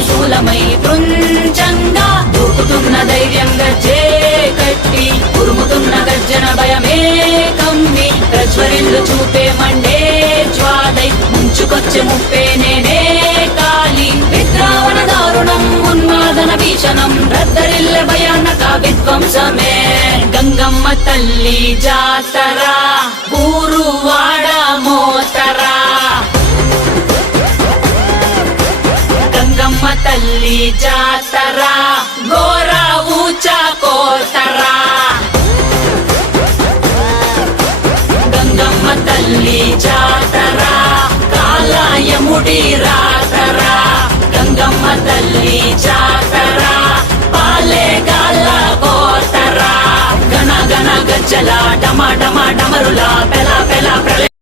త్రిశూలమై కృంచంగా దూకుతున్న ధైర్యంగా కట్టి ఉరుముతున్న గర్జన భయమే కమ్మి ప్రజ్వరిల్లు చూపే మండే జ్వాలై ముంచుకొచ్చే ముప్పే నేనే కాలి విద్రావణ దారుణం ఉన్మాదన భీషణం రద్దరిల్లె భయానక విధ్వంసమే గంగమ్మ తల్లి జాతర ఊరువాడ మోతరా గంగమ్మ తల్లి జాతర ఘోర ఊచ కోతరా గంగమ్మ తల్లి జాతర కాలాయముడి రాతరా గంగమ్మ తల్లి జాతర పాలే గాల కోతరా గణ గణ గజ్జల డమ డమ డమరుల పెల పెల ప్రళయ